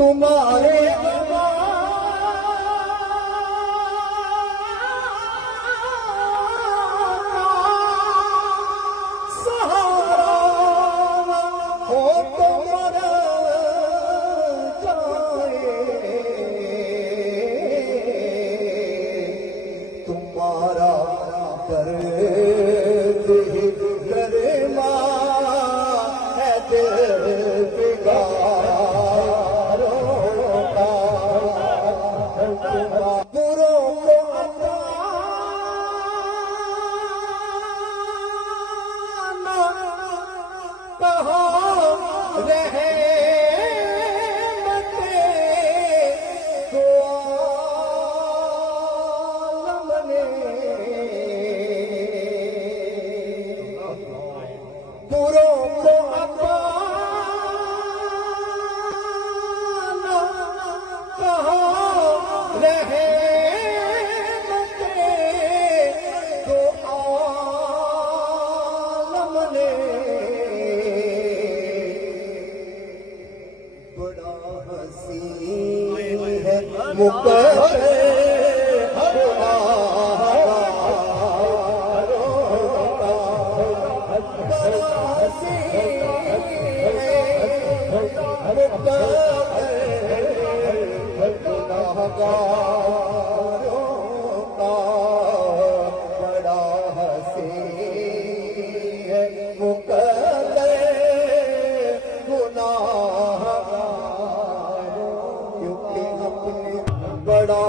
تمہارے سہارا ہو تو مر جائے، تمہارا درد ہی درما ہے دل بگاروں کا، بروں کو عطا نہ کہاں رہے بروں کو عطا نہ کہاں رہے تو عالم نے بڑا حسین ہے مقرر بڑا حسین ہے مقدر گناہگار، کیونکہ اپنے بڑا